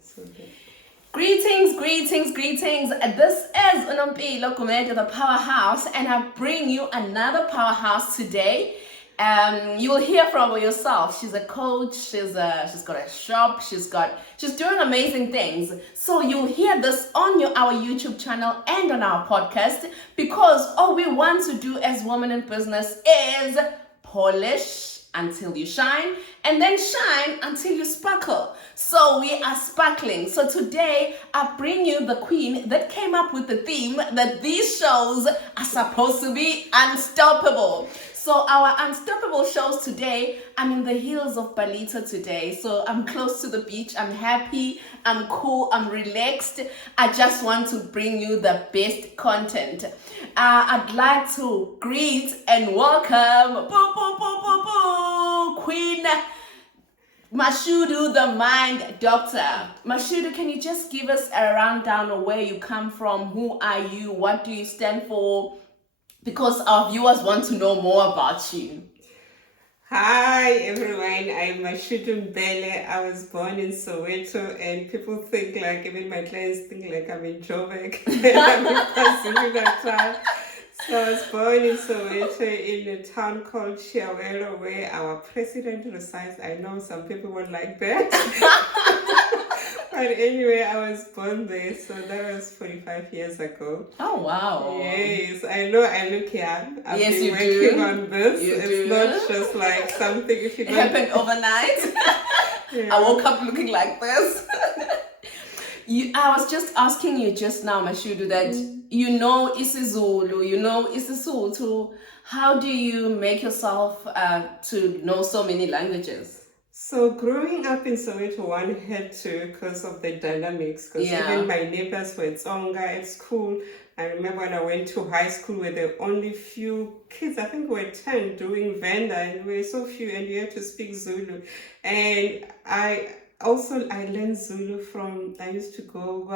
So good. Greetings, greetings, greetings. This is Unompilo Kumeda, the powerhouse, and I bring you another powerhouse today. You will hear from her yourself. She's a coach. She's got a shop. She's doing amazing things. So you'll hear this on our YouTube channel and on our podcast, because all we want to do as women in business is polish until you shine, and then shine until you sparkle. So we are sparkling. So today I bring you the queen that came up with the theme that these shows are supposed to be unstoppable. So our unstoppable shows today, I'm in the hills of Balita today. So I'm close to the beach. I'm happy. I'm cool. I'm relaxed. I just want to bring you the best content. I'd like to greet and welcome Queen Mashudu, the mind doctor. Mashudu, can you just give us a rundown of where you come from? Who are you? What do you stand for? Because our viewers want to know more about you. Hi everyone, I'm Mashudu Mbele. I was born in Soweto, and people think like, even my clients think like I'm in Joburg. I'm in KwaZulu-Natal. So I was born in Soweto in a town called Chiawelo, where our president resides. I know some people won't like that. But anyway, I was born there, so that was 45 years ago. Oh, wow. Yes, I know I look young. I've Yes, been you working do. on this. You It's do. not just like something if you It don't... happened overnight. Yeah. I woke up looking like this. I was just asking you just now, Mashudu, that you know isiZulu, you know isiSotho. How do you make yourself to know so many languages? So growing up in Soweto, one had to, because of the dynamics, because even my neighbors were Tsonga at school. I remember when I went to high school, where there were only few kids, I think we were 10 doing Venda, and we were so few, and you had to speak Zulu. And I learned Zulu from, I used to go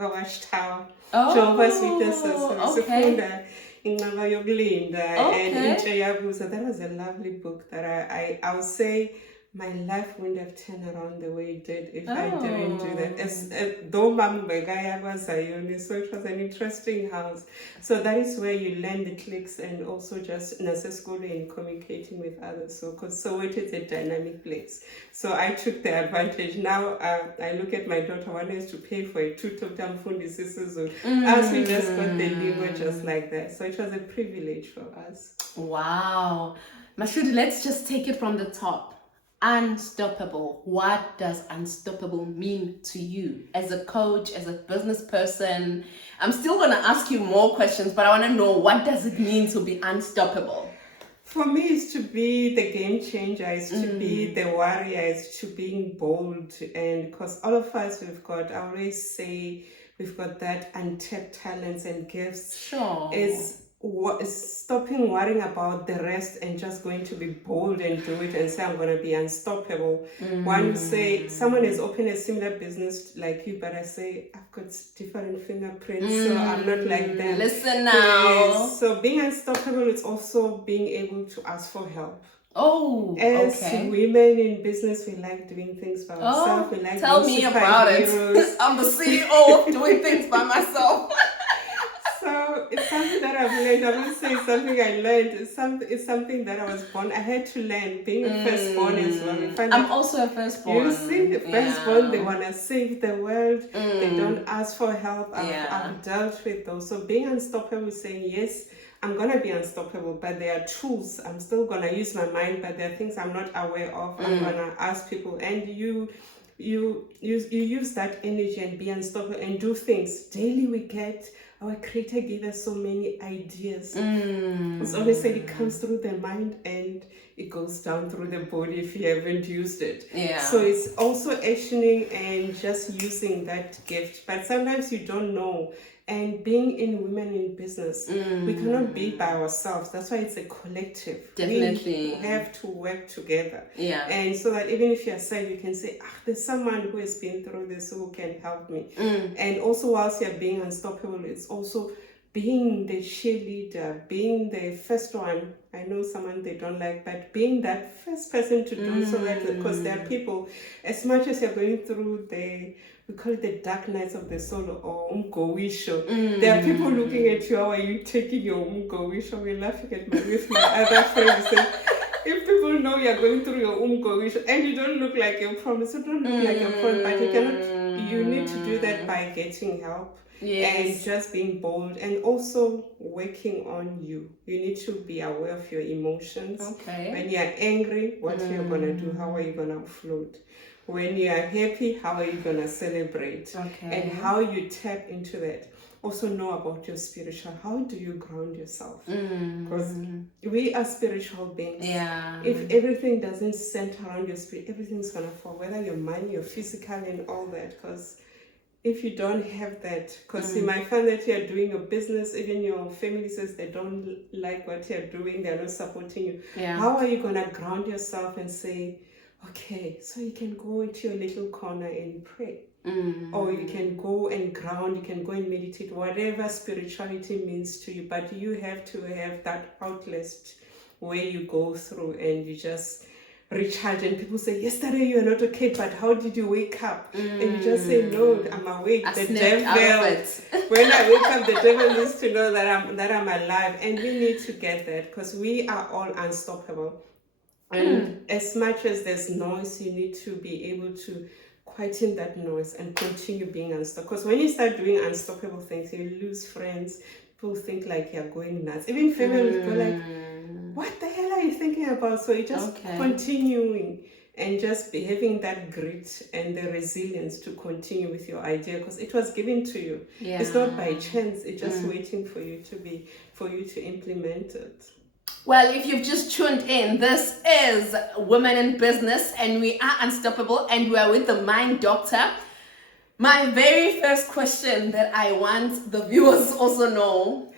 Watchtower, Jehovah's Witnesses. Okay. Inqaba yokulinda and Intsheyabuza. That was a lovely book that I would say my life wouldn't have turned around the way it did if I didn't do that. Though Mama Begaya was Zayoni, so it was an interesting house. So that is where you learn the clicks, and also just nurse school and communicating with others. So because Soweto is a dynamic place. So I took the advantage. Now I look at my daughter, one has to pay for a tutor fundi sisizu. As we just got the limo just like that. So it was a privilege for us. Wow. Mashudu, let's just take it from the top. Unstoppable. What does unstoppable mean to you as a coach, as a business person? I'm still going to ask you more questions, but I want to know, what does it mean to be unstoppable? For me, it's to be the game changer, it's to be the warrior, it's to being bold. And because all of us, I always say, we've got that untapped talents and gifts. Sure. Is stopping worrying about the rest and just going to be bold and do it and say, I'm going to be unstoppable. One would say, someone has opened a similar business like you, but I say, I've got different fingerprints, so I'm not like them. Listen now. Yes. So being unstoppable is also being able to ask for help. Oh, As okay. women in business, we like doing things by ourselves. We like tell me about it. I'm the CEO of doing things by myself. So it's something that I've learned. I won't say it's something I learned. It's something that I was born. I had to learn. Being a firstborn as well. I'm also a firstborn. You see, the firstborn, they want to save the world. They don't ask for help. I've dealt with those. So being unstoppable is saying, yes, I'm going to be unstoppable, but there are tools. I'm still going to use my mind, but there are things I'm not aware of. I'm going to ask people. And you use that energy and be unstoppable and do things. Daily we get... Our creator gave us so many ideas. It's always said it comes through the mind and it goes down through the body if you haven't used it. Yeah. So it's also actioning and just using that gift. But sometimes you don't know. And being in women in business, we cannot be by ourselves. That's why it's a collective. Definitely. We have to work together. Yeah. And so that even if you're sad, you can say, there's someone who has been through this who can help me. And also whilst you're being unstoppable, it's also being the cheerleader, being the first one I know someone they don't like, but being that first person to do so that, because there are people, as much as you're going through we call it the dark nights of the soul or umgowisho. There are people looking at you, how are you taking your umgowisho? We're laughing at with my other friends. If people know you're going through your umgowisho and you don't look like your promise, you don't look like your promise, but you need to do that by getting help. Yes. And just being bold and also working on you. You need to be aware of your emotions. Okay. When you're angry, what you're going to do, how are you going to float? When you are happy, how are you going to celebrate? Okay. And how you tap into that. Also know about your spiritual. How do you ground yourself? Because we are spiritual beings. Yeah. If everything doesn't center around your spirit, everything's going to fall. Whether your money, your physical and all that. Because if you don't have that, because you might find that you're doing your business, even your family says they don't like what you're doing, they're not supporting you. Yeah. How are you going to ground yourself and say, okay, so you can go into your little corner and pray. Or you can go and ground, you can go and meditate, whatever spirituality means to you, but you have to have that outlet where you go through and you just recharge. And people say, yesterday you were not okay, but how did you wake up? And you just say, no, I'm awake. The devil, when I wake up, the devil needs to know that I'm alive. And we need to get that because we are all unstoppable. And as much as there's noise, you need to be able to quieten that noise and continue being unstoppable. Because when you start doing unstoppable things, you lose friends. People think like you're going nuts. Even family will go like, what the hell are you thinking about? So you just continuing and just be having that grit and the resilience to continue with your idea because it was given to you. Yeah. It's not by chance. It's just waiting for you to implement it. Well, if you've just tuned in, this is Women in Business and we are unstoppable and we are with the Mind Doctor. My very first question that I want the viewers also know,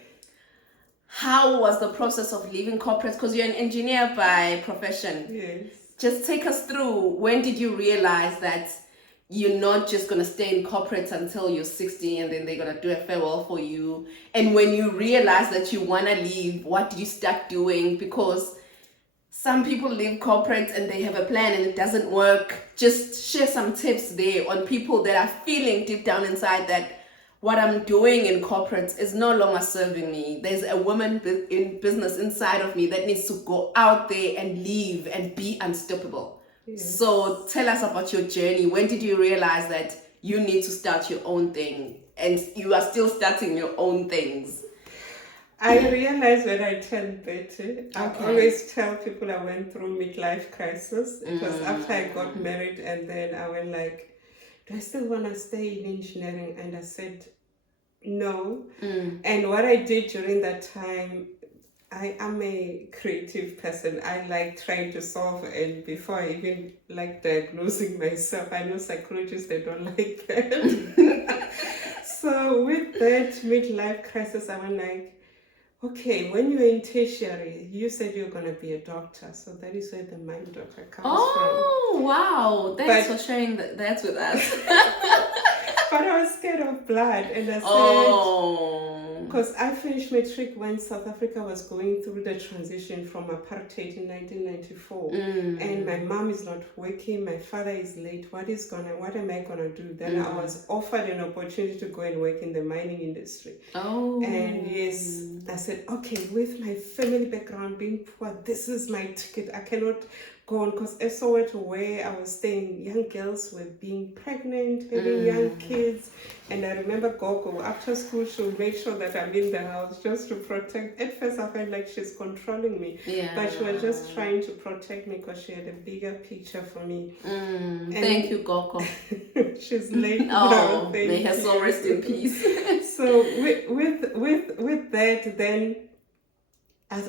how was the process of leaving corporate? Because you're an engineer by profession. Yes. Just take us through, when did you realize that you're not just going to stay in corporate until you're 60 and then they're going to do a farewell for you? And when you realize that you want to leave, what did you start doing? Because some people leave corporate and they have a plan and it doesn't work. Just share some tips there on people that are feeling deep down inside that what I'm doing in corporate is no longer serving me. There's a woman in business inside of me that needs to go out there and live and be unstoppable. Yes. So tell us about your journey. When did you realize that you need to start your own thing and you are still starting your own things? I realized when I turned 30, I always tell people I went through midlife crisis. It was after I got married and then I went like, do I still want to stay in engineering? And I said, no. And what I did during that time, I am a creative person. I like trying to solve, and before I even like diagnosing myself, I know psychologists, they don't like that. So with that midlife crisis, I went like, okay, when you're in tertiary, you said you're going to be a doctor. So that is where the Mind Doctor comes from. Oh, wow. Thanks for sharing that with us. But I was scared of blood. And I said, because I finished matric when South Africa was going through the transition from apartheid in 1994. And my mom is not working. My father is late. What am I going to do? Then I was offered an opportunity to go and work in the mining industry. And yes, I said, okay, with my family background, being poor, this is my ticket. I cannot go on, because I saw it where I was staying, young girls were being pregnant, having young kids. And I remember Gogo, after school, she would make sure that I'm in the house just to protect. At first, I felt like she's controlling me. Yeah. But she was just trying to protect me because she had a bigger picture for me. Thank you, Gogo. She's late now. May her soul rest in peace. So with that, then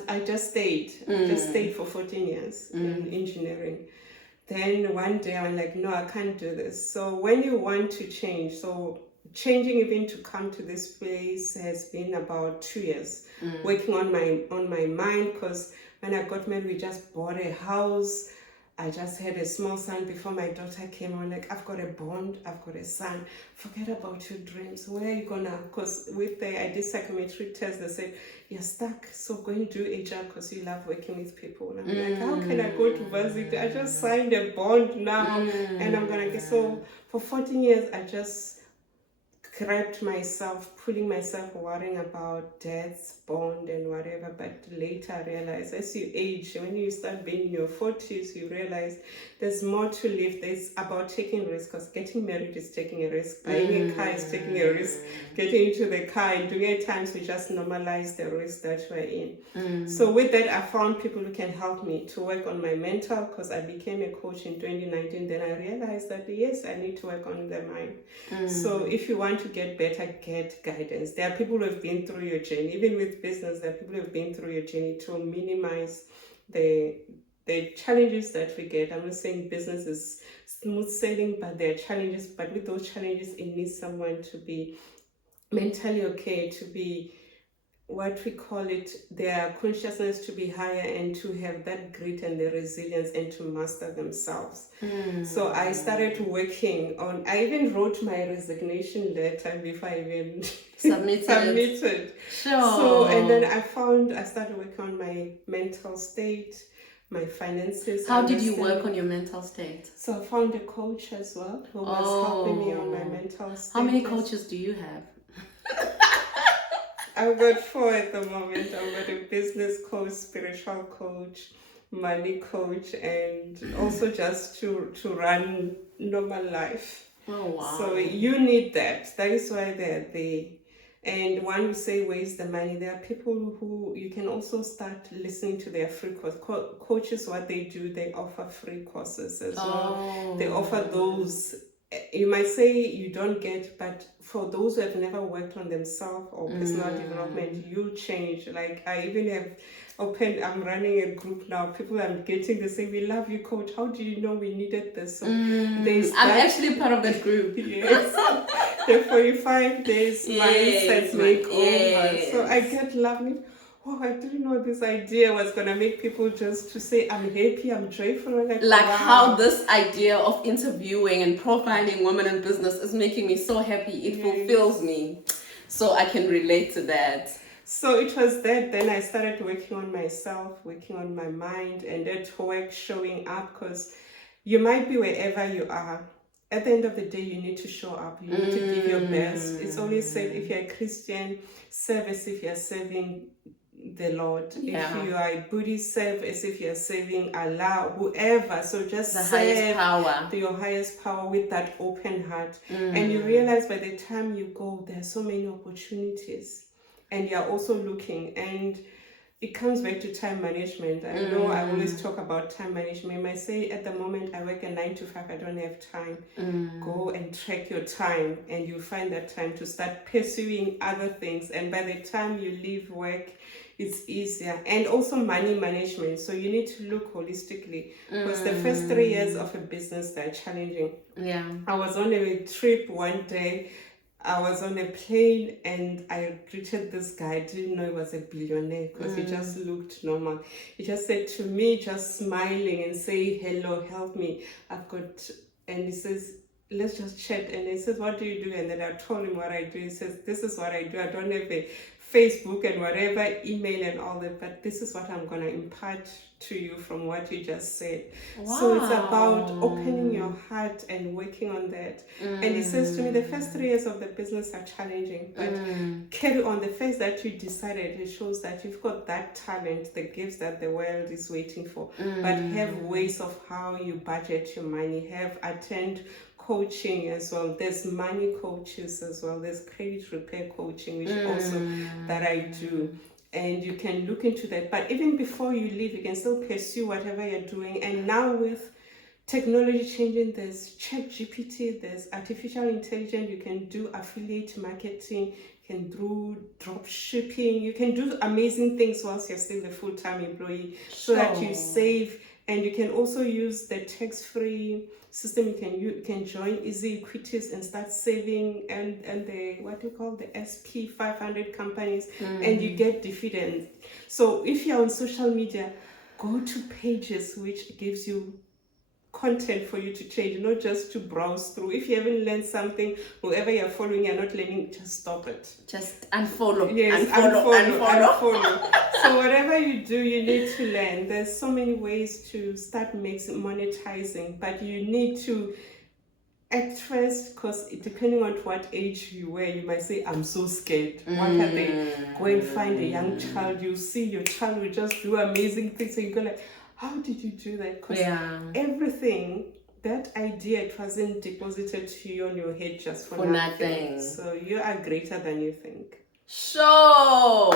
I just stayed. Just stayed for 14 years in engineering. Then one day I'm like, no, I can't do this. So when you want to change, so changing even to come to this place has been about 2 years. Working on my mind, because when I got married, we just bought a house. I just had a small son before my daughter came. I'm like, I've got a bond, I've got a son. Forget about your dreams. Where are you gonna? Because I did psychometric test. They said you're stuck. So go and do HR because you love working with people. And I'm like, how can I go to varsity? I just signed a bond now, and I'm gonna get. So for 14 years, I just grabbed myself, pulling myself, worrying about deaths, bond, and whatever. But later I realized, as you age, when you start being in your 40s, you realize there's more to live. There's about taking risks, because getting married is taking a risk, buying a car is taking a risk, getting into the car and doing it at times, we just normalize the risk that we're in. So with that, I found people who can help me to work on my mental, because I became a coach in 2019. Then I realized that yes, I need to work on the mind. So if you want to get better, get guidance. There are people who have been through your journey. Even with business, there are people who have been through your journey to minimize the challenges that we get. I'm not saying business is smooth sailing, but there are challenges. But with those challenges, it needs someone to be mentally okay, to be what we call it, their consciousness to be higher, and to have that grit and the resilience and to master themselves. So I started working on, I even wrote my resignation letter before I even submitted. Sure. So, and then I started working on my mental state, my finances. How did you work on your mental state? So I found a coach as well who was helping me on my mental state. How many coaches do you have? I've got 4 at the moment. I've got a business coach, spiritual coach, money coach, and also just to run normal life. Oh, wow. So you need that. That is why they're there. And when we say where's the money, there are people who you can also start listening to their free course. Coaches, what they do, they offer free courses as well. They offer those. You might say you don't get, but for those who have never worked on themselves or personal development, you'll change. Like I even have I'm running a group now. People I'm getting, they say, we love you, coach. How do you know we needed this? So I'm actually part of that group. Yes. The 45 days mindset makeover. Yes. So I get lovely. Oh, I didn't know this idea was going to make people just to say, I'm happy, I'm joyful. Like wow. How this idea of interviewing and profiling women in business is making me so happy. It fulfills me. So I can relate to that. So it was that. Then I started working on myself, working on my mind, and that work showing up, because you might be wherever you are. At the end of the day, you need to show up. You need to give your best. It's always said, if you're a Christian, serve as if you're serving the Lord. Yeah. If you are a Buddhist, serve as if you're serving Allah, whoever. So just the serve highest power. Your highest power with that open heart. And you realize by the time you go, there are so many opportunities, and you're also looking. And it comes back to time management. I know I always talk about time management. I might say at the moment I work a 9 to 5, I don't have time. Go and track your time, and you find that time to start pursuing other things. And by the time you leave work, it's easier. And also money management. So you need to look holistically, because the first 3 years of a business, they're challenging. Yeah. I was on a trip one day. I was on a plane and I greeted this guy. I didn't know he was a billionaire, because he just looked normal. He just said to me, just smiling and say, hello, help me. And he says, let's just chat. And he says, what do you do? And then I told him what I do. He says, this is what I do. I don't have a Facebook and whatever, email and all that, but this is what I'm going to impart to you from what you just said. Wow. So it's about opening your heart and working on that. And he says to me, the first 3 years of the business are challenging, but carry on. The first that you decided, it shows that you've got that talent, the gifts that the world is waiting for, but have ways of how you budget your money, have attend coaching as well. There's money coaches as well. There's credit repair coaching, which also that I do. And you can look into that. But even before you leave, you can still pursue whatever you're doing. And now with technology changing, there's ChatGPT, there's artificial intelligence, you can do affiliate marketing, you can do drop shipping, you can do amazing things whilst you're still a full-time employee, so that you save. And you can also use the tax-free system. You can join Easy Equities and start saving, and the what do you call the SP 500 companies, and you get dividends. So if you're on social media, go to pages which gives you content for you to change, not just to browse through. If you haven't learned something, whoever you're following, you're not learning, just stop it. Just unfollow. Yes, unfollow. So whatever you do, you need to learn. There's so many ways to start monetizing, but you need to, at first, because depending on what age you were, you might say, I'm so scared. What are they? Go and find a young child. You see your child will just do amazing things. So you go like, how did you do that? Because everything, that idea, it wasn't deposited to you on your head just for nothing. So you are greater than you think. Sure.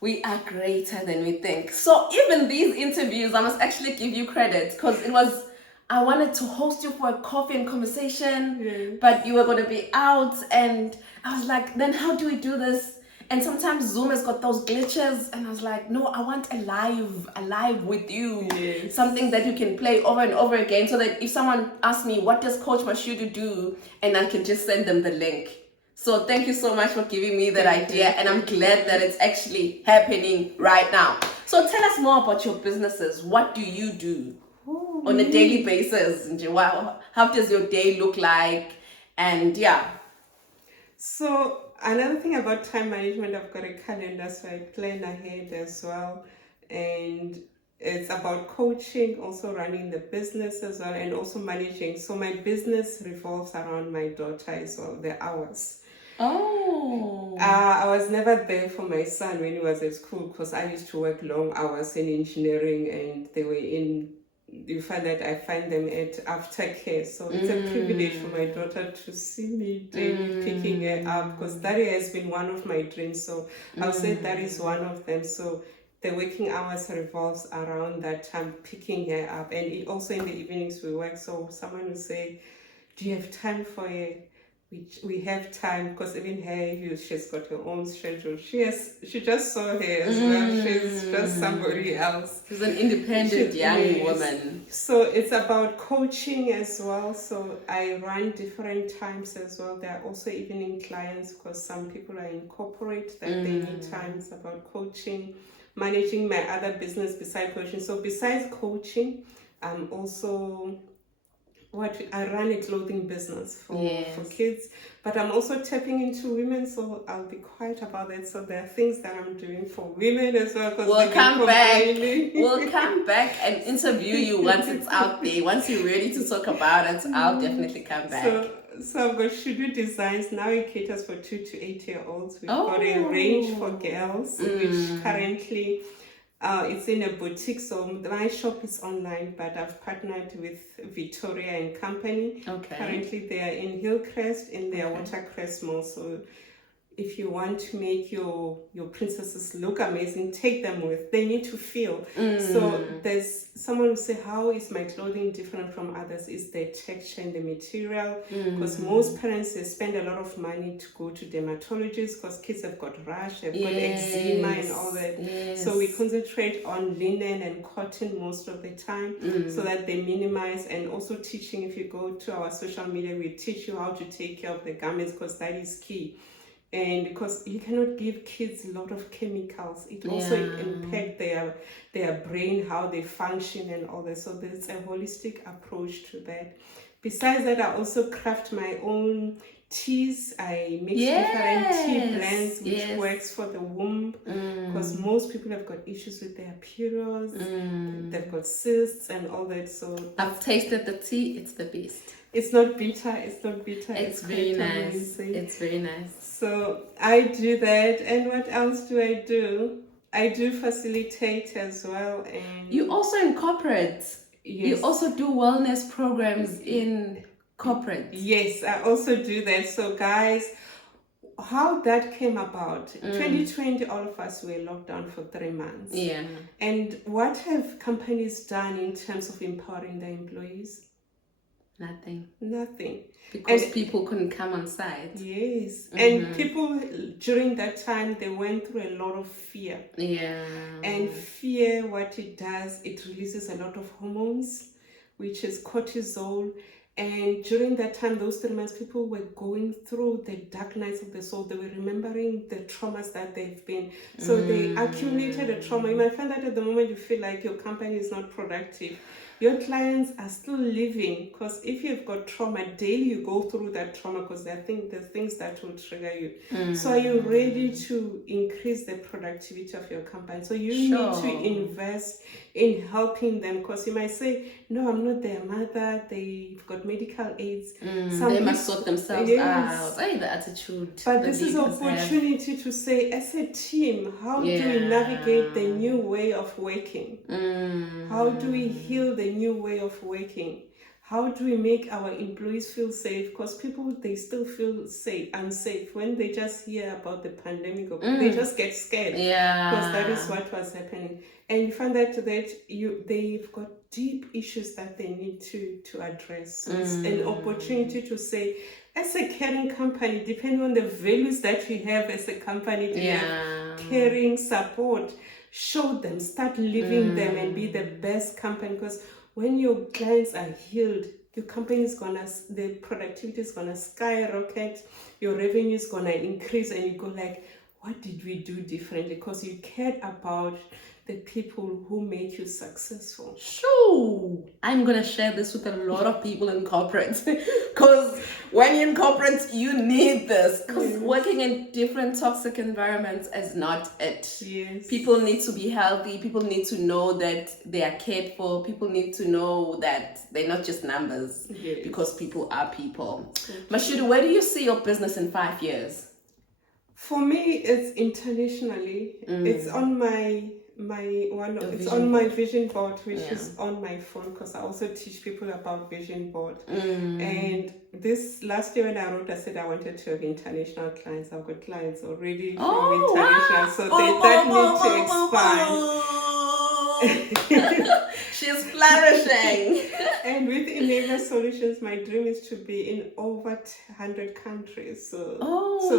We are greater than we think. So even these interviews, I must actually give you credit, because I wanted to host you for a coffee and conversation, but you were going to be out, and I was like, then how do we do this? And sometimes Zoom has got those glitches, and I was like, no, I want a live with you, something that you can play over and over again, so that if someone asks me, what does Coach Mashudu do? And I can just send them the link. So thank you so much for giving me that idea, and I'm glad that it's actually happening right now. So tell us more about your businesses. What do you do on a daily basis? How does your day look like? And So another thing about time management, I've got a calendar, so I plan ahead as well. And it's about coaching, also running the business as well, and also managing. So my business revolves around my daughter as well, the hours. I was never there for my son when he was at school, because I used to work long hours in engineering, and they were in, you find that I find them at aftercare. So it's a privilege for my daughter to see me daily picking her up, because that has been one of my dreams. So I'll say that is one of them. So the working hours revolves around that time, picking her up. And also in the evenings we work. So someone will say, do you have time for her? We have time, because even her, she's got her own schedule. She just saw her as well. She's just somebody else. She's an independent young woman. So it's about coaching as well. So I run different times as well. There are also evening clients, because some people are in corporate that they need times about coaching, managing my other business besides coaching. So besides coaching, I'm also I run a clothing business for kids, but I'm also tapping into women, so I'll be quiet about it. So there are things that I'm doing for women as well. We'll come back and interview you once it's out there. Once you're ready to talk about it, I'll definitely come back. So I've got Mashudu Designs. Now it caters for 2 to 8-year-olds. We've got a range for girls, which currently it's in a boutique. So my shop is online, but I've partnered with Victoria and Company. Currently they are in Hillcrest in their Watercrest Mall. So if you want to make your princesses look amazing, take them with. They need to feel. So there's someone who say, how is my clothing different from others? Is the texture and the material? Because most parents, they spend a lot of money to go to dermatologists, because kids have got rash, they've got eczema and all that. So we concentrate on linen and cotton most of the time, so that they minimize. And also teaching, if you go to our social media, we teach you how to take care of the garments, because that is key. And because you cannot give kids a lot of chemicals, it also impacts their brain, how they function and all that. So there's a holistic approach to that. Besides that, I also craft my own teas. I mix different tea blends, which works for the womb, because most people have got issues with their periods, they've got cysts and all that. So I've tasted the tea, it's the best. It's not bitter. It's very nice. It's very nice. So I do that. And what else do? I do facilitate as well. And you also incorporate. You also do wellness programs in corporate. Yes, I also do that. So guys, how that came about, 2020, all of us were locked down for 3 months. And what have companies done in terms of empowering their employees? Nothing. Because people couldn't come on site. And people during that time, they went through a lot of fear. And fear, what it does, it releases a lot of hormones, which is cortisol. And during that time, those 3 months, people were going through the dark nights of the soul. They were remembering the traumas that they've been. So they accumulated a trauma. You might find that at the moment you feel like your company is not productive. your clients are still living, because if you've got trauma daily, you go through that trauma because I think the things that will trigger you. So are you ready to increase the productivity of your company? So you need to invest in helping them, because you might say, no, I'm not their mother, they've got medical aids. They must sort themselves out. Hey, the attitude. But this is an opportunity to say, as a team, how do we navigate the new way of working? How do we heal the new way of working? How do we make our employees feel safe? Because people, they still feel unsafe when they just hear about the pandemic. They just get scared. Because that is what was happening. And you find that they've got deep issues that they need to address. So it's an opportunity to say, as a caring company, depending on the values that we have as a company, to have caring support, show them, start living them, and be the best company. Because when your clients are healed, your company is the productivity is gonna skyrocket, your revenue is gonna increase, and you go like, what did we do differently? Because you cared about the people who make you successful. Sure. I'm going to share this with a lot of people in corporate, because when you're in corporate, you need this, because working in different toxic environments is not it. People need to be healthy. People need to know that they are cared for. People need to know that they're not just numbers, because people are people. Mashudu, where do you see your business in 5 years? For me, it's internationally. It's on it's on my vision board, which is on my phone, because I also teach people about vision board. And this last year when I wrote, I said I wanted to have international clients. I've got clients already from international, so that need to expand. She's flourishing. And with Enable Solutions, my dream is to be in over 100 countries. So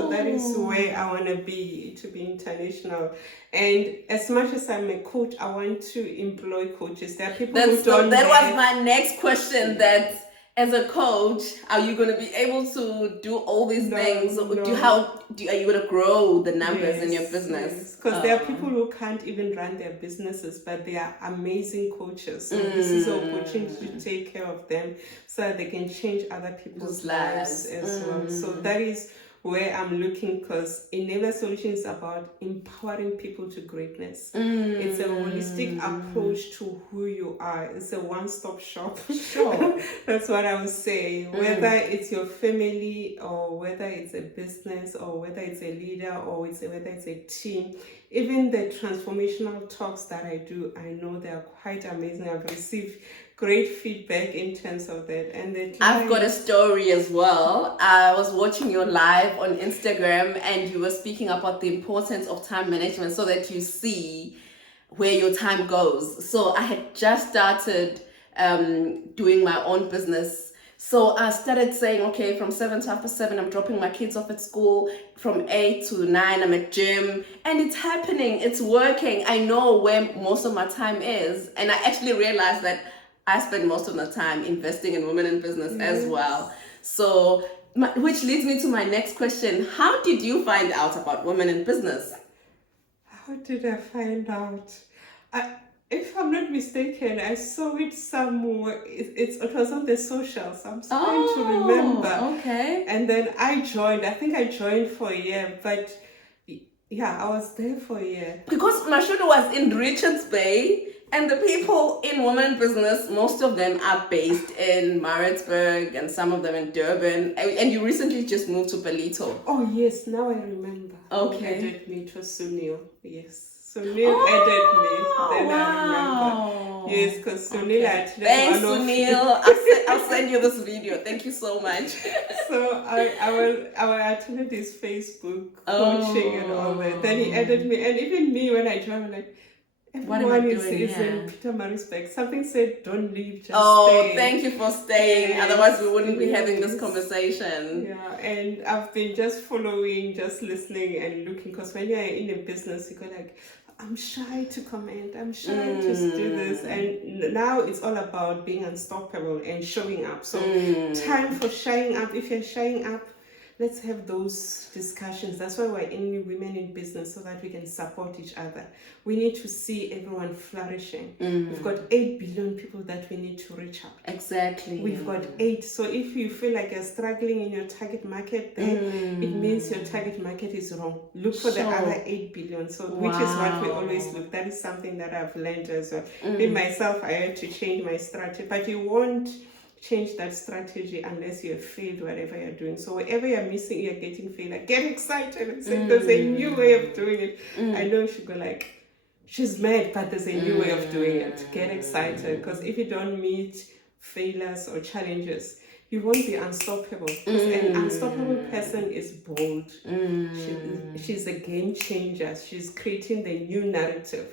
that is where I want to be international. And as much as I'm a coach, I want to employ coaches. There are people who don't. That was my next question. That as a coach, are you going to be able to do all these things? Are you going to grow the numbers in your business? Because there are people who can't even run their businesses, but they are amazing coaches. So this is an opportunity to take care of them so that they can change other people's lives as well. So that is where I'm looking, because Enable Solutions is about empowering people to greatness. It's a holistic approach to who you are. It's a one-stop shop. Sure. That's what I would say. Whether it's your family, or whether it's a business, or whether it's a leader, or whether it's a team. Even the transformational talks that I do, I know they are quite amazing. I've received great feedback in terms of that. And I've got a story as well. I was watching your live on Instagram, and you were speaking about the importance of time management so that you see where your time goes. So I had just started doing my own business. So I started saying, okay, from 7 to 7:30, I'm dropping my kids off at school. From 8 to 9, I'm at gym. And it's happening. It's working. I know where most of my time is. And I actually realized that I spend most of the time investing in women in business as well. So, which leads me to my next question. How did you find out about women in business? How did I find out? If I'm not mistaken, I saw it somewhere. It was on the socials. I'm trying to remember. Okay. And then I joined. I think I joined for a year, but yeah, I was there for a year. Because Mashudu was in Richards Bay, and the people in women business, most of them are based in Maritzburg, and some of them in Durban. And you recently just moved to Palito. Oh yes, now I remember. Okay. Who added me? It was Sunil. Yes. Sunil added me. Then I remember. Yes, because Sunil actually. Thanks, Sunil. I'll send you this video. Thank you so much. So I will attend his Facebook coaching and all that. Then he added me, and even me when I joined, I'm like, everyone is in Peter Maritzburg. Something said, don't leave, just stay. Thank you for staying. Yes, otherwise, we wouldn't be having this conversation. Yeah, and I've been just following, just listening and looking. Because when you're in a business, you go like, I'm shy to comment. I'm shy to do this. And now it's all about being unstoppable and showing up. So time for shying up. If you're shying up, let's have those discussions. That's why we're in Women in Business, so that we can support each other. We need to see everyone flourishing. We've got 8 billion people that we need to reach out. Exactly. We've got 8. So if you feel like you're struggling in your target market, then it means your target market is wrong. Look for the other 8 billion. So which is what we always look. That is something that I've learned as well. Me myself, I had to change my strategy, but you won't change that strategy unless you have failed whatever you're doing. So wherever you're missing, you're getting failure, get excited and say there's a new way of doing it. I know she go like, she's mad, but there's a new way of doing it. Get excited, because if you don't meet failures or challenges, you won't be unstoppable. Because an unstoppable person is bold. She's a game changer. She's creating the new narrative.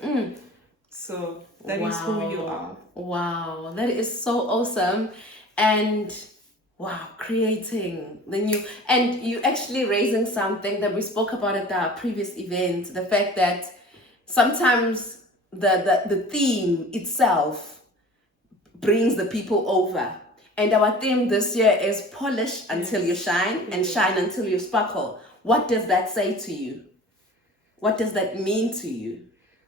So that is who you are. Wow, that is so awesome. And wow, creating the new, and you actually raising something that we spoke about at the previous event, the fact that sometimes the theme itself brings the people over. And our theme this year is polish until you shine and shine until you sparkle. What does that say to you? What does that mean to you?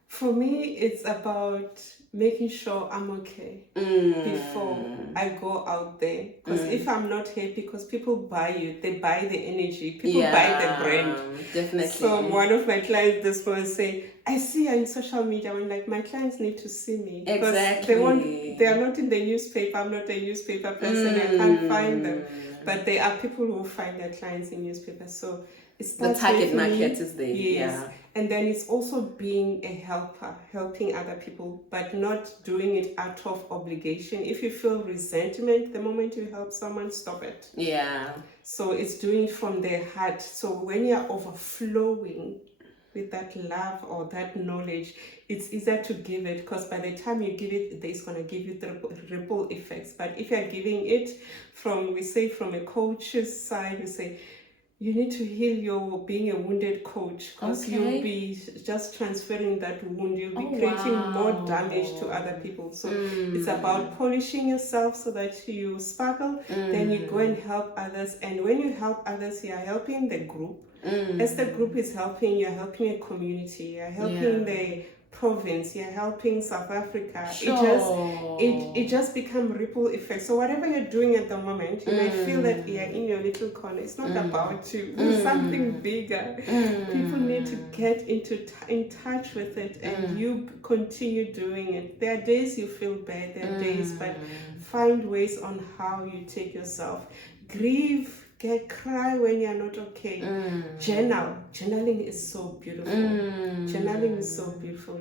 For me, it's about making sure I'm okay before I go out there. Because if I'm not happy, because people buy you, they buy the energy, people buy the brand. Definitely. So one of my clients this morning say, I see you on social media. I'm like, my clients need to see me. Exactly. They are not in the newspaper. I'm not a newspaper person. I can't find them. But there are people who find their clients in newspapers. So it's the target market is there. Yes. Yeah. And then it's also being a helper, helping other people, but not doing it out of obligation. If you feel resentment the moment you help someone, stop it. Yeah. So it's doing it from their heart. So when you're overflowing with that love or that knowledge, it's easier to give it, because by the time you give it, it's going to give you the ripple effects. But if you're giving it from a coach's side, we say, you need to heal your being a wounded coach, because you'll be just transferring that wound. You'll be creating more damage to other people. So it's about polishing yourself so that you sparkle. Then you go and help others. And when you help others, you are helping the group. As the group is helping, you're helping a community. You're helping the province, you're helping South Africa. It just become ripple effect. So whatever you're doing at the moment, you might feel that you're in your little corner. It's not about you. There's something bigger. People need to get in touch with it, and you continue doing it. There are days you feel bad, there are days, but find ways on how you take yourself. Grieve, cry when you're not okay. Journaling is so beautiful. Journaling is so beautiful.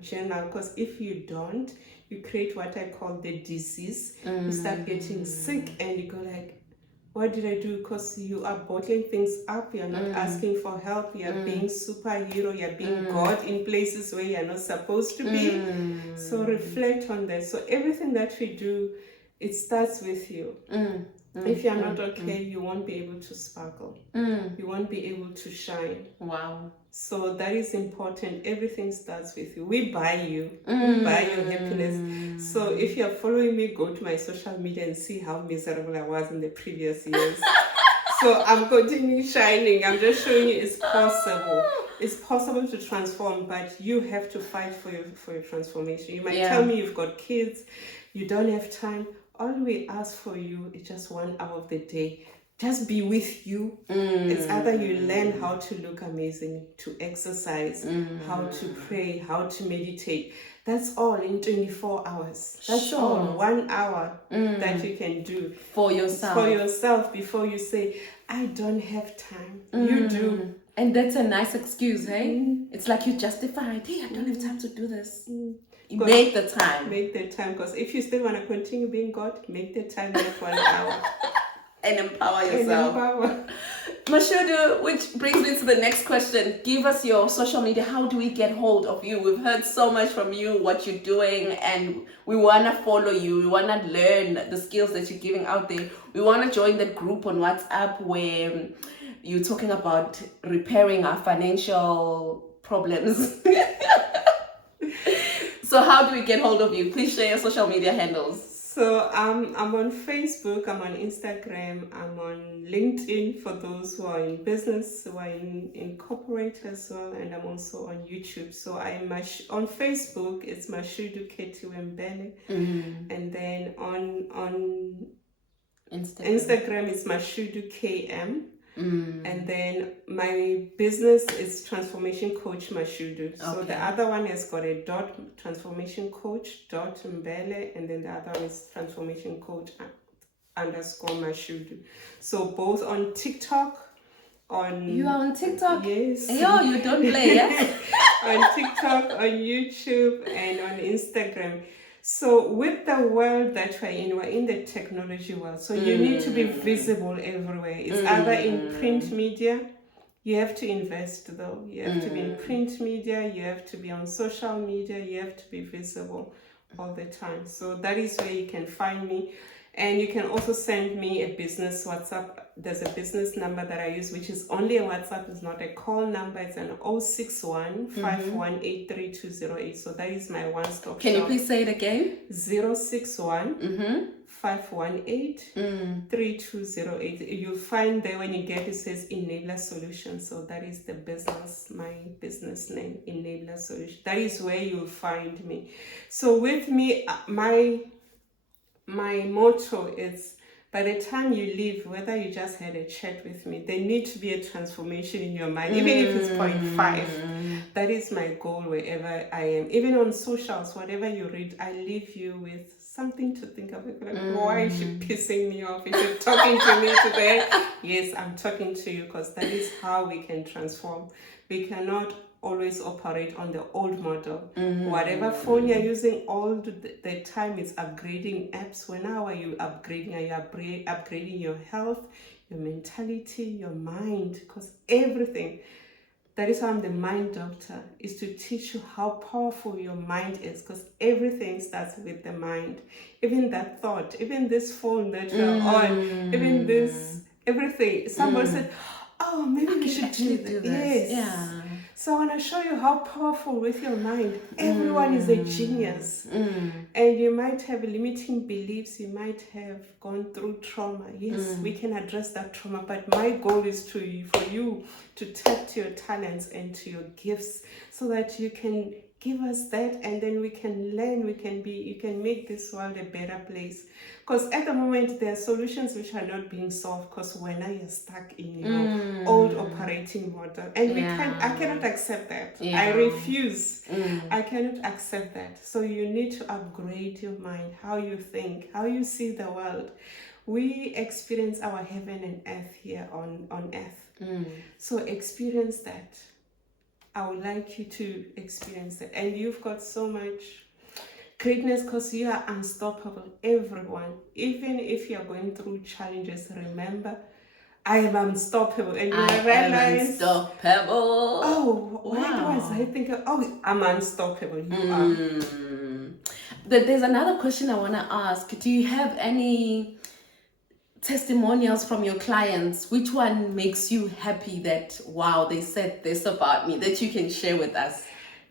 Journal, because if you don't, you create what I call the disease. You start getting sick and you go like, what did I do? Because you are bottling things up. You're not asking for help. You're being superhero. You're being God in places where you're not supposed to be. So reflect on that. So everything that we do, it starts with you. If you're not okay, you won't be able to sparkle. You won't be able to shine. Wow. So that is important. Everything starts with you. We buy you. We buy your happiness. So if you're following me, go to my social media and see how miserable I was in the previous years. So I'm continuing shining. I'm just showing you it's possible. It's possible to transform, but you have to fight for your transformation. You might tell me you've got kids, you don't have time. All we ask for you is just 1 hour of the day. Just be with you. It's either you learn how to look amazing, to exercise, how to pray, how to meditate. That's all in 24 hours. That's all 1 hour that you can do for yourself. For yourself before you say, I don't have time. You do. And that's a nice excuse, hey? It's like you justified, hey, I don't have time to do this. Make the time. Make the time, because if you still want to continue being God, make the time that 1 hour. And empower yourself. Mashudu, which brings me to the next question. Give us your social media. How do we get hold of you? We've heard so much from you, what you're doing, and we want to follow you. We want to learn the skills that you're giving out there. We want to join that group on WhatsApp where you're talking about repairing our financial problems. So how do we get hold of you? Please share your social media handles. So I'm on Facebook, I'm on Instagram, I'm on LinkedIn for those who are in business, who are in corporate as well, and I'm also on YouTube. So on Facebook, it's Mashudu Mbele, and then on Instagram it's Mashudu KM. And then my business is Transformation Coach Mashudu. So the other one has got a dot, Transformation Coach dot Mbele, and then the other one is Transformation Coach underscore Mashudu. So both on TikTok, You are on TikTok? Yes. Yo, you don't play, yeah? On TikTok, on YouTube, and on Instagram. So with the world that we're in the technology world. So you need to be visible everywhere. It's either in print media. You have to invest though. You have to be in print media. You have to be on social media. You have to be visible all the time. So that is where you can find me. And you can also send me a business WhatsApp. There's a business number that I use, which is only a WhatsApp. It's not a call number. It's an 061 518 3208. So that is my one-stop shop. Can you please say it again? 061 518 3208. You'll find there when you get it says Enabler Solutions. So that is the business, my business name, Enabler Solutions. That is where you'll find me. So with me, my motto is, by the time you leave, whether you just had a chat with me, there needs to be a transformation in your mind, even if it's 0.5. That is my goal wherever I am. Even on socials, whatever you read, I leave you with something to think of. Like, why is she pissing me off? Is she talking to me today? Yes, I'm talking to you, because that is how we can transform. We cannot always operate on the old model. Whatever phone you're using all the time is upgrading apps. When are you upgrading? Are you upgrading your health, your mentality, your mind? Because everything, that is why I'm the mind doctor, is to teach you how powerful your mind is, because everything starts with the mind. Even that thought, even this phone that you're on, even this, everything. Somebody said, oh, maybe we should do this. Yes. Yeah. So I want to show you how powerful with your mind. Everyone is a genius. And you might have limiting beliefs. You might have gone through trauma. Yes, we can address that trauma. But my goal is for you to tap to your talents and to your gifts, so that you can give us that, and then we can learn. You can make this world a better place. Because at the moment, there are solutions which are not being solved, because when you're stuck in old operating model, and I cannot accept that. I refuse. I cannot accept that. So you need to upgrade your mind, how you think, how you see the world. We experience our heaven and earth here on earth. So experience that. I would like you to experience it. And you've got so much greatness, because you are unstoppable, everyone. Even if you're going through challenges, remember, I am unstoppable. And you realize, unstoppable. Oh, why was I thinking, oh, I'm unstoppable. You are. There's another question I want to ask. Do you have any testimonials from your clients? Which one makes you happy that, wow, they said this about me, that you can share with us?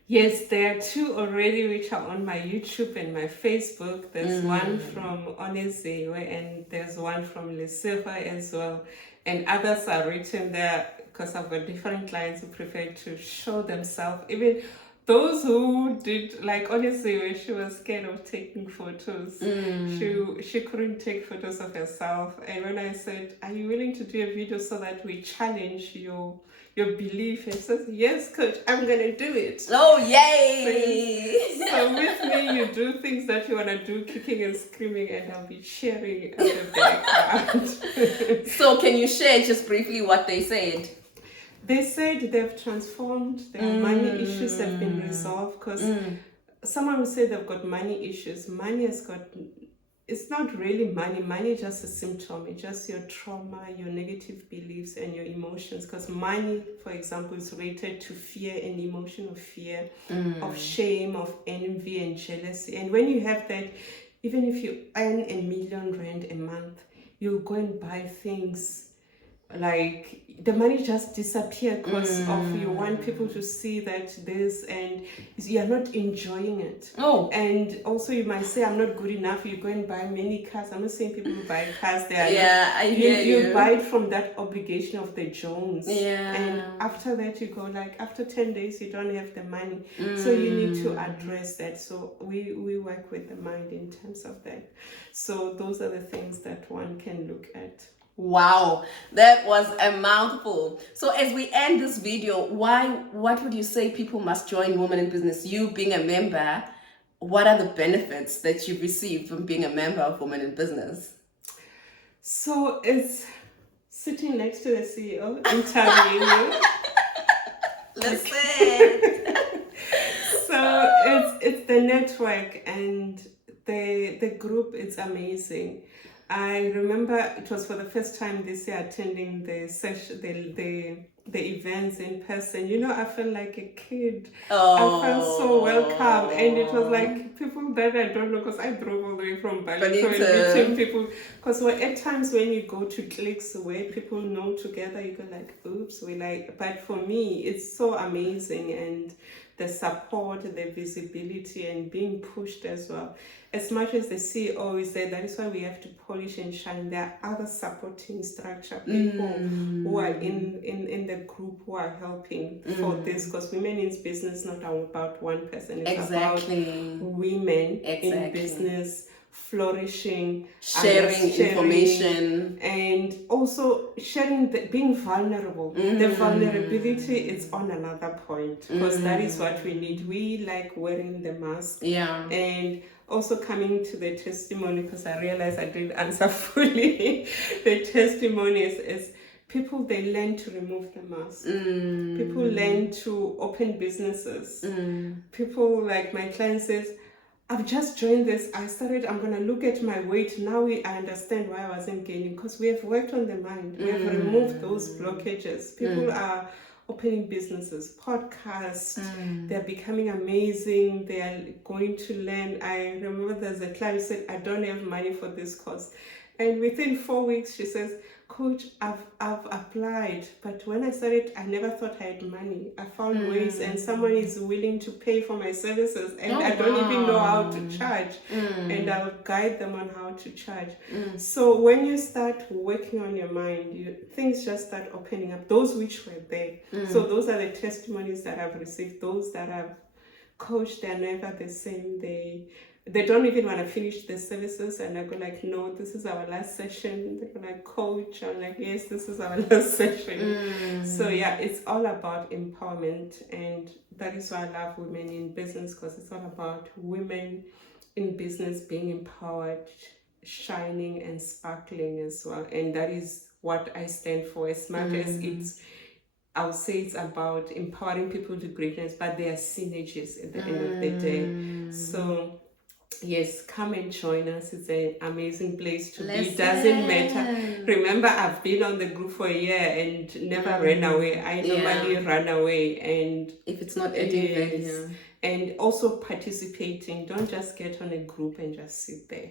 Yes, there are two already which are on my YouTube and my Facebook. There's one from Onezewe, and there's one from Leseva as well. And others are written there because I've got different clients who prefer to show themselves. Even those who did, like honestly, she was scared of taking photos. She couldn't take photos of herself. And when I said, are you willing to do a video so that we challenge your belief? And she says, yes, coach, I'm gonna do it. Oh, yay! So with me, you do things that you want to do, kicking and screaming, and I'll be cheering at the background. So can you share just briefly what they said? They said they've transformed, their money issues have been resolved, because someone who said they've got money issues, money has got, it's not really money is just a symptom. It's just your trauma, your negative beliefs, and your emotions. Because money, for example, is related to fear and emotion of fear, of shame, of envy and jealousy. And when you have that, even if you earn R1 million a month, you'll go and buy things like the money just disappear because of you want people to see that this, and you're not enjoying it. And also you might say, I'm not good enough. You go and buy many cars. I'm not saying people who buy cars, they are I hear you buy it from that obligation of the Jones. Yeah. And after that you go, like after 10 days you don't have the money. So you need to address that. So we work with the mind in terms of that. So those are the things that one can look at. Wow, that was a mouthful. So as we end this video, what would you say people must join Women in Business? You being a member, what are the benefits that you've received from being a member of Women in Business? So it's sitting next to the CEO, interviewing you. Listen. So it's the network, and the group is amazing. I remember it was for the first time this year attending the session, the events in person. You know, I felt like a kid. I felt so welcome, and it was like people that I don't know, because I drove all the way from Bali to meeting people. Because at times when you go to cliques where people know together, you go like, oops, we like. But for me, it's so amazing, and the support, the visibility, and being pushed as well. As much as the CEO is there, that is why we have to polish and shine. There are other supporting structure people who are in the group who are helping for this, because women in business not about one person. It's about women in business flourishing, sharing information, and also sharing, being vulnerable. The vulnerability is on another point, because that is what we need. We like wearing the mask, and also coming to the testimony, because I realized I didn't answer fully. The testimony is people, they learn to remove the mask. People learn to open businesses. People, like my client says, I've just joined this. I'm going to look at my weight. Now I understand why I wasn't gaining, because we have worked on the mind. We have removed those blockages. People are opening businesses, podcasts. They're becoming amazing. They are going to learn. I remember there's a client who said, I don't have money for this course. And within 4 weeks, she says, Coach, I've applied, but when I started, I never thought I had money. I found ways, and someone is willing to pay for my services, and I don't even know how to charge, and I'll guide them on how to charge. So when you start working on your mind, things just start opening up, those which were there. So those are the testimonies that I've received. Those that I've coached, they're never the same. They don't even want to finish the services, and I go like, no, this is our last session. They go like, coach, I'm like, yes, this is our last session. So yeah, it's all about empowerment, and that is why I love Women in Business, because it's all about women in business being empowered, shining and sparkling as well. And that is what I stand for. As much as I would say it's about empowering people to greatness, but there are synergies at the end of the day. So yes, come and join us. It's an amazing place to be. It doesn't matter. Remember, I've been on the group for a year and never ran away. I normally run away, and if it's not adding value. And also participating. Don't just get on a group and just sit there.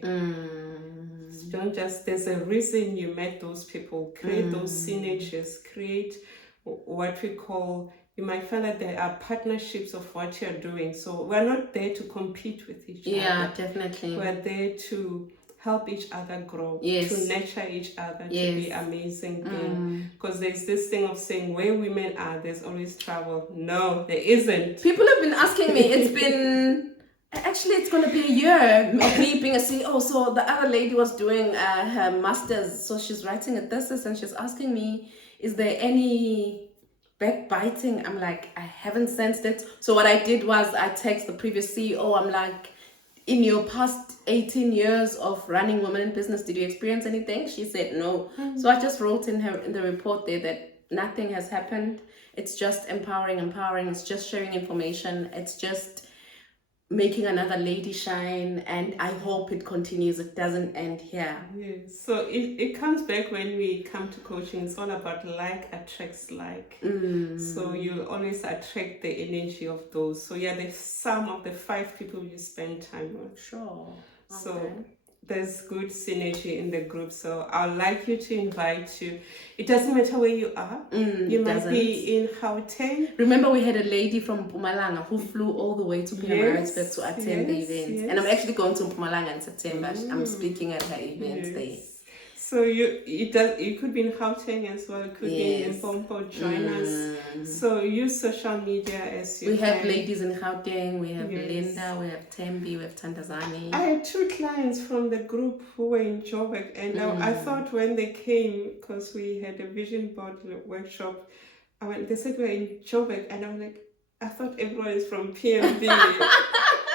Don't just, there's a reason you met those people. Create those synergies. Create what we call, you might find that there are partnerships of what you're doing. So we're not there to compete with each other. Yeah, definitely. We're there to help each other grow, to nurture each other, to be amazing beings. Because there's this thing of saying where women are, there's always trouble. No, there isn't. People have been asking me, it's been, actually it's going to be a year of me being a CEO. So the other lady was doing her master's, so she's writing a thesis, and she's asking me, is there any backbiting? I'm like, I haven't sensed it. So what I did was I text the previous CEO. I'm like, in your past 18 years of running Women in Business, did you experience anything? She said no. So I just wrote in the report there that nothing has happened. It's just empowering. It's just sharing information. It's just making another lady shine, and I hope it continues. It doesn't end here. Yes. So it comes back when we come to coaching. It's all about like attracts like. So you'll always attract the energy of those. So yeah, the sum of the 5 people you spend time with. Sure. So there's good synergy in the group. So I'd like you to invite you. It doesn't matter where you are. You might be in Gauteng. Remember, we had a lady from Mpumalanga who flew all the way to Pietermaritzburg to attend the event. And I'm actually going to Mpumalanga in September. I'm speaking at her event there. So you could be in Gauteng as well. It could be in Limpopo. Join us. So use social media as you We can. have ladies in Gauteng. We have Linda. We have Tembi. We have Tandazani. I had 2 clients from the group who were in Joburg, and I thought when they came, because we had a vision board workshop, they said we're in Joburg, and I'm like, I thought everyone is from PMB.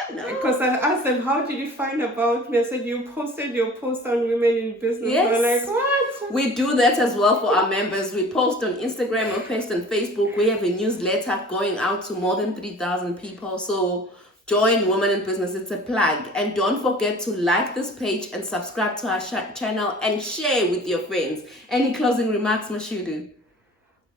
Because I asked them, how did you find about me? I said, you posted your post on Women in Business. Yes. They're like, what? We do that as well for our members. We post on Instagram, we post on Facebook. We have a newsletter going out to more than 3,000 people. So join Women in Business. It's a plug. And don't forget to like this page and subscribe to our channel and share with your friends. Any closing remarks, Mashudu?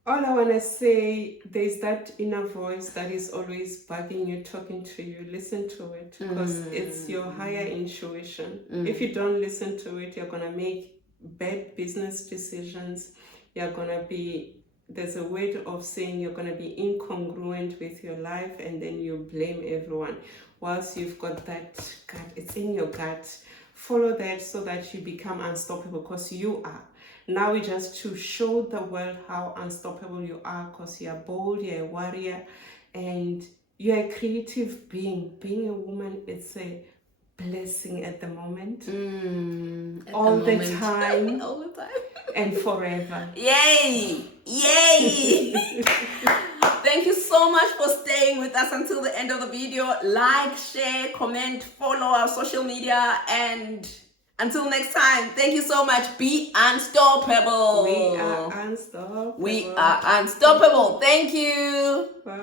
All I want to say, there's that inner voice that is always bugging you, talking to you. Listen to it, because it's your higher intuition. If you don't listen to it, you're going to make bad business decisions. You're going to be, there's a way of saying you're going to be incongruent with your life, and then you blame everyone. Whilst you've got that gut, it's in your gut. Follow that so that you become unstoppable, because you are. Now we just to show the world how unstoppable you are, because you're bold, you're a warrior, and you're a creative being. Being a woman, it's a blessing at the moment. All the time. All the time. And forever. Yay! Yay! Thank you so much for staying with us until the end of the video. Like, share, comment, follow our social media, and until next time, thank you so much. Be unstoppable. We are unstoppable. We are unstoppable. Thank you. Bye.